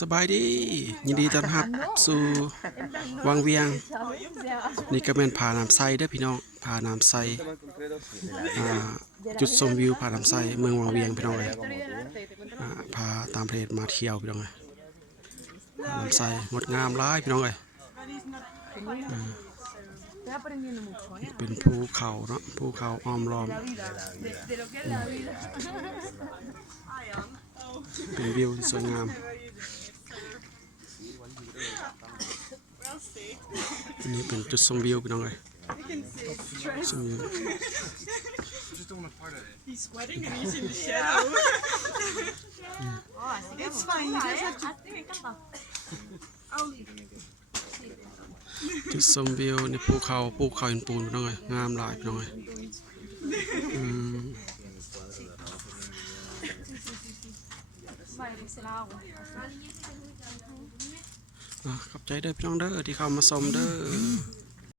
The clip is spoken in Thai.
สบายดียินดีต้อนรับสู่วังเวียงนี่ก็แม่นผาน้ำไซเด้อพี่น้องผาน้ำไซจุดชมวิวผาน้ำไซเมืองวังเวียงพี่น้องเอ้ยพาตามประเทศมาเที่ยวพี่น้องเอ้ยผาน้ำไซงดงามหลายพี่น้องเอ้ยเป็นภูเขาเนาะภูเขาอ้อมล้อมเป็นวิวที่สวยงามอันนี้เป็นจุดชมวิวพี่น้องเอ้ยชมวิว He's sweating and he's in the shadow. It's fine. You guys have to... I'll leave. จุดชมวิวในภูเขาหินปูนพี่น้องเอ้ยงามหลายพี่น้องเอ้ยขอบใจเด้อพี่น้องเด้อที่เข้ามาชมเด้อ